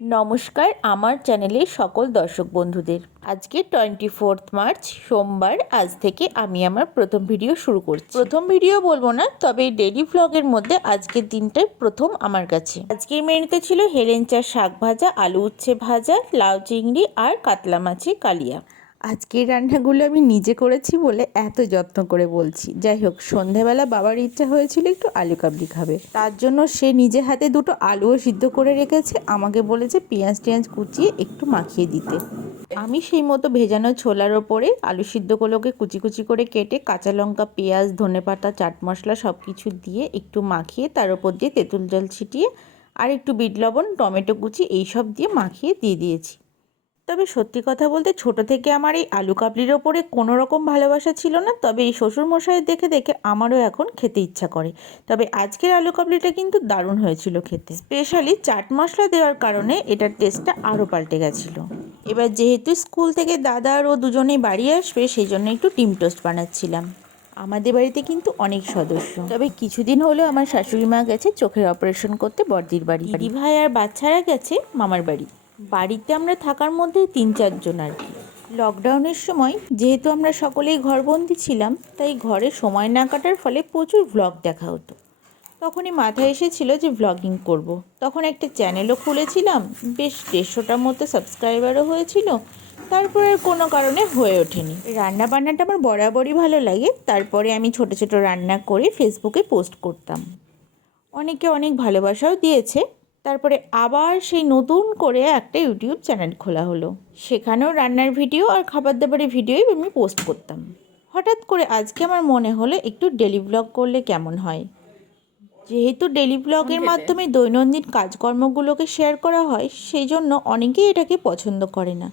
নমস্কার আমার চ্যানেলের সকল দর্শক বন্ধুদের। আজকে 24 মার্চ সোমবার। আজ থেকে আমি আমার প্রথম ভিডিও শুরু করছি। প্রথম ভিডিও বলবো না, তবে ডেইলি ভ্লগের মধ্যে আজকের দিনটাই প্রথম আমার কাছে। আজকের মেনুতে ছিল হেলেঞ্চার শাক ভাজা, আলু উচ্ছে ভাজা, লাউ চিংড়ি আর কাতলা মাছের কালিয়া। আজকের রান্নাগুলো আমি নিজে করেছি বলে এত যত্ন করে বলছি। যাই হোক, সন্ধেবেলা বাবার ইচ্ছা হয়েছিল একটু আলু কাবলি খাবে, তার জন্য সে নিজে হাতে দুটো আলুও সিদ্ধ করে রেখেছে। আমাকে বলেছে পেঁয়াজ টেঁয়াজ কুচিয়ে একটু মাখিয়ে দিতে। আমি সেই মতো ভেজানো ছোলার ওপরে আলু সিদ্ধগুলোকে কুচি কুচি করে কেটে কাঁচা লঙ্কা, পেঁয়াজ, ধনেপাতা, চাট মশলা সব কিছু দিয়ে একটু মাখিয়ে তার ওপর দিয়ে তেঁতুল জল ছিটিয়ে আর একটু বিট লবণ, টমেটো কুচি এইসব দিয়ে মাখিয়ে দিয়ে দিয়েছি। তবে সত্যি কথা বলতে ছোট থেকে আমার এই আলু কাবলির ওপরে কোনো রকম ভালোবাসা ছিল না, তবে এই শ্বশুরমশাইয়ের দেখে দেখে আমারও এখন খেতে ইচ্ছা করে। তবে আজকের আলু কাবলিটা কিন্তু দারুণ হয়েছিল খেতে, স্পেশালি চাট মশলা দেওয়ার কারণে এটার টেস্টটা আরও পাল্টে গেছিলো। এবার যেহেতু স্কুল থেকে দাদা আর ও দুজনেই বাড়ি আসবে, সেই জন্য একটু ডিম টোস্ট বানাচ্ছিলাম। আমাদের বাড়িতে কিন্তু অনেক সদস্য, তবে কিছুদিন হলেও আমার শাশুড়ি মা গেছে চোখের অপারেশন করতে বড়দির বাড়ি, দিদি ভাই আর বাচ্চারা গেছে মামার বাড়ি। বাড়িতে আমরা থাকার মধ্যে 3-4 জন আর কি। লকডাউনের সময় যেহেতু আমরা সকলেই ঘরবন্দি ছিলাম, তাই ঘরে সময় না কাটার ফলে প্রচুর ভ্লগ দেখা হতো। তখনই মাথায় এসেছিল যে ভ্লগিং করব। তখন একটা চ্যানেলও খুলেছিলাম, বেশ 150টার মতো সাবস্ক্রাইবারও হয়েছিল। তারপর আর কোনো কারণে হয়ে ওঠেনি। রান্না বান্নাটা আমার বরাবরই ভালো লাগে, তারপরে আমি ছোট ছোট রান্না করে ফেসবুকে পোস্ট করতাম। অনেকে অনেক ভালোবাসাও দিয়েছে। তারপরে আবার সেই নতুন করে একটা ইউটিউব চ্যানেল খোলা হলো, সেখানেও রান্নার ভিডিও আর খাবার দাবারের ভিডিওই আমি পোস্ট করতাম। হঠাৎ করে আজকে আমার মনে হলো একটু ডেলি ব্লগ করলে কেমন হয়। যেহেতু ডেলি ব্লগের মাধ্যমে দৈনন্দিন কাজকর্মগুলোকে শেয়ার করা হয়, সেই জন্য অনেকেই এটাকে পছন্দ করে না।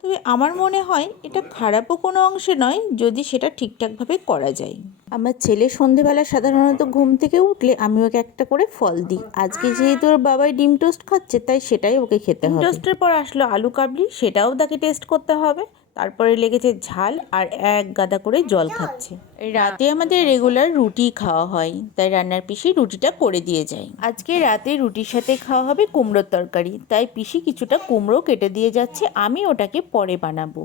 তবে আমার মনে হয় এটা খারাপও কোনো অংশে নয়, যদি সেটা ঠিকঠাকভাবে করা যায়। আমার ছেলে সন্ধেবেলা সাধারণত ঘুম থেকে উঠলে আমি ওকে একটা করে ফল দিই। আজকে যেহেতু ওর বাবাই ডিম টোস্ট খাচ্ছে, তাই সেটাই ওকে খেতে হবে। ডিম টোস্টের পর আসলো আলু কাবলি, সেটাও তাকে টেস্ট করতে হবে। তারপরে লেগেছে ঝাল আর এক গাদা করে জল খাচ্ছে। রাতে আমাদের রেগুলার রুটি খাওয়া হয়, তাই রান্নার পিসি রুটিটা করে দিয়ে যায়। আজকে রাতে রুটির সাথে খাওয়া হবে কুমড়োর তরকারি, তাই পিসি কিছুটা কুমড়ো কেটে দিয়ে যাচ্ছে, আমি ওটাকে পরে বানাবো।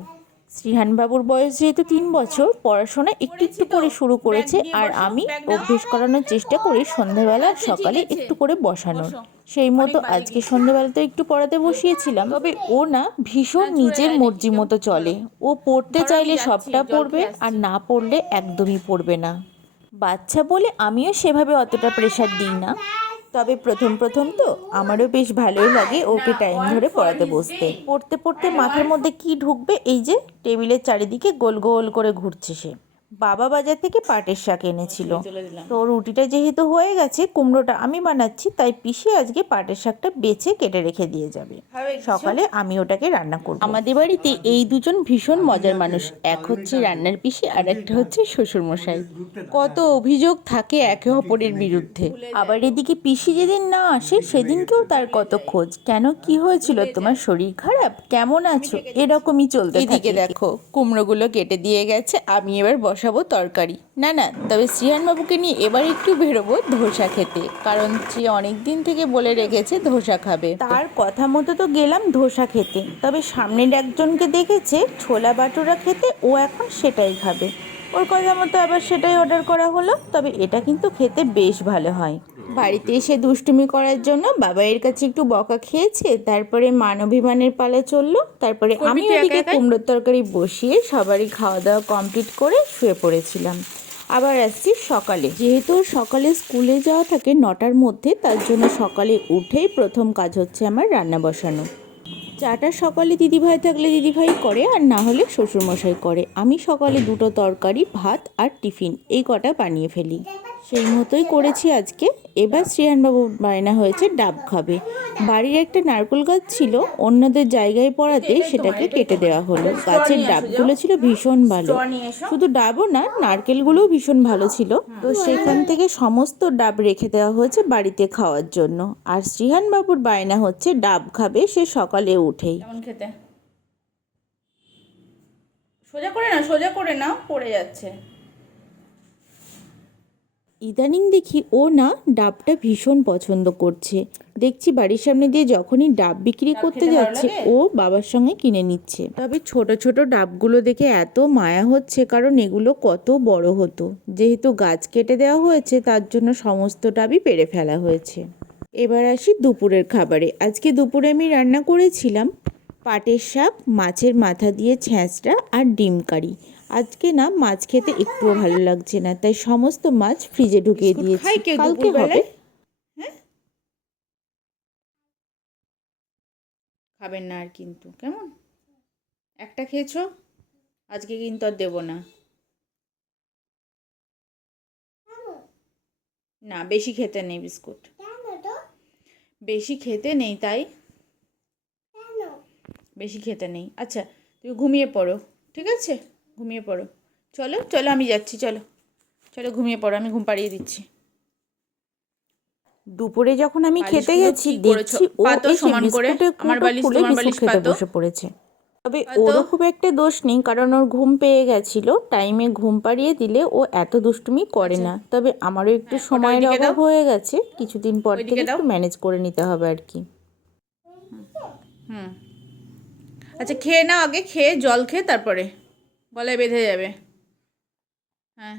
শ্রীহানবাবুর বয়স যেহেতু 3 বছর, পড়াশোনা একটু একটু করে শুরু করেছে, আর আমি অভ্যেস করানোর চেষ্টা করি সন্ধ্যাবেলা সকালে একটু করে বসানোর। সেই মতো আজকে সন্ধ্যাবেলাতে একটু পড়াতে বসিয়েছিলাম। তবে ও না ভীষণ নিজের মর্জি মতো চলে, ও পড়তে চাইলে সবটা পড়বে, আর না পড়লে একদমই পড়বে না। বাচ্চা বলে আমিও সেভাবে অতটা প্রেশার দিই না, তবে প্রথম প্রথম তো আমারও বেশ ভালোই লাগে ওকে টাইম ধরে পড়াতে বসতে। পড়তে পড়তে মাথার মধ্যে কি ঢুকবে, এই যে টেবিলের চারিদিকে গোল গোল করে ঘুরছে সে। বাবা বাজার থেকে পাটের শাক এনেছিল, তো রুটিটা যেহেতু হয়ে গেছে, কুমড়োটা আমি বানাচ্ছি, তাই পিসি আজকে পাটের শাকটা বেছে কেটে রেখে দিয়ে যাবে। সকালে আমি ওটাকে রান্না করব। আমাদের বাড়িতে এই দুজন ভীষণ মজার মানুষ, এক হচ্ছে রান্নার পিসি আর একটা হচ্ছে শ্বশুরমশাই। কত অভিযোগ থাকে একে অপরের বিরুদ্ধে। আবার এদিকে পিসি যেদিন না আসে সেদিনকেও তার কত খোঁজ, কেন কি হয়েছিল, তোমার শরীর খারাপ, কেমন আছো, এরকমই চলতে থাকে। এদিকে দেখো কুমড়োগুলো কেটে দিয়ে গেছে, আমি এবার বসাবো তরকারি। না, তবে শ্রীহানবাবুকে নিয়ে এবার একটু বেরোবো ধোসা খেতে, কারণ সে অনেক দিন থেকে বলে রেখেছে ধোসা খাবে। তার কথা মতো তো গেলাম ধোসা খেতে, তবে সামনের একজনকে দেখেছে ছোলা বাটুরা খেতে, ও এখন সেটাই খাবে। ওর কথা মতো আবার সেটাই অর্ডার করা হলো। তবে এটা কিন্তু খেতে বেশ ভালো হয়। বাড়িতে এসে দুষ্টুমি করার জন্য বাবাইয়ের কাছে একটু বকা খেয়েছে, তারপরে মান অভিমানের পালা চললো। তারপরে আমি ওদিকে কুমড়োর তরকারি বসিয়ে সবারই খাওয়া দাওয়া কমপ্লিট করে শুয়ে পড়েছিলাম। আবার আসছি সকালে, যেহেতু সকালে স্কুলে যাওয়া থাকে 9টার মধ্যে, তার জন্য সকালে উঠেই প্রথম কাজ হচ্ছে আমার রান্না বসানো। চাটা সকালে দিদিভাই থাকলে দিদিভাই করে, আর না হলে শ্বশুরমশাই করে। আমি সকালে দুটো তরকারি, ভাত আর টিফিন এই কটা বানিয়ে ফেলি, সেই মতোই করেছি আজকে। এবার শ্রীহানবাবু বায়না হয়েছে ডাব খাবে। বাড়ির একটা নারকেল গাছ ছিল, অন্যদের জায়গায় পড়াতে সেটাকে কেটে দেওয়া হলো। গাছের ডাবগুলো ছিল ভীষণ ভালো, শুধু ডাবও না নারকেলগুলোও ভীষণ ভালো ছিল, তো সেখান থেকে সমস্ত ডাব রেখে দেওয়া হয়েছে বাড়িতে খাওয়ার জন্য। আর শ্রীহানবাবুর বায়না হচ্ছে ডাব খাবে সে সকালে উঠেই। কেমন খেতে? সোজা করে না, সোজা করে না, পড়ে যাচ্ছে। ইদানিং দেখি ও না ডাবটা ভীষণ পছন্দ করছে। দেখছি বাড়ির সামনে দিয়ে যখনই ডাব বিক্রি করতে যাচ্ছে ও বাবার সঙ্গে কিনে নিচ্ছে। তবে ছোট ছোট ডাবগুলো দেখে এত মায়া হচ্ছে, কারণ এগুলো কত বড় হতো। যেহেতু গাছ কেটে দেওয়া হয়েছে তার জন্য সমস্ত ডাবই পেড়ে ফেলা হয়েছে। এবার আসি দুপুরের খাবারে। আজকে দুপুরে আমি রান্না করেছিলাম পাটের শাক, মাছের মাথা দিয়ে ছ্যাঁচড়া আর ডিম কারি। আজকে না মাছ খেতে একটুও ভালো লাগছে না, তাই সমস্ত মাছ ফ্রিজে ঢুকিয়ে দিয়েছি, কালকে হবে। হ্যাঁ, খাবেন না আর কিন্তু, কেমন? একটা খেয়েছো, আজকে কিন্তু আর দেবো না। না, বেশি খেতে নেই বিস্কুট, বেশি খেতে নেই, তাই বেশি খেতে নেই। আচ্ছা, তুমি ঘুমিয়ে পড়ো, ঠিক আছে? ঘুমিয়ে পড়ো। চলো চলো, আমি যাচ্ছি, চলো চলো ঘুমিয়ে পড়ো, আমি ঘুম পাড়িয়ে দিচ্ছি। দুপুরে যখন আমি খেতে গেছি দেখছি ও এসে বিস্কুটের কৌটো খুলে বিস্কুট খেতে বসে পড়েছে। তবে ওরও খুব একটা দোষ নেই, কারণ ওর ঘুম পেয়ে গেছিল। টাইমে ঘুম পাড়িয়ে দিলে ও এত দুষ্টুমি করে না। তবে আমারও একটু সময়ের অভাব হয়ে গেছে, কিছুদিন পর থেকে একটু ম্যানেজ করে নিতে হবে আর কি। হুম, আচ্ছা খেয়ে নাও, আগে খেয়ে জল খেয়ে তারপরে গলায় বেঁধে যাবে। হ্যাঁ,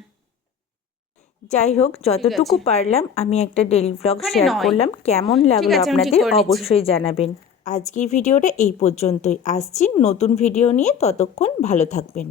যাই হোক, যতটুকু পারলাম আমি একটা ডেলি ব্লগ শেয়ার করলাম। কেমন লাগলো আপনাদের অবশ্যই জানাবেন। আজকের ভিডিওটা এই পর্যন্তই। আসছি নতুন ভিডিও নিয়ে, ততক্ষণ ভালো থাকবেন।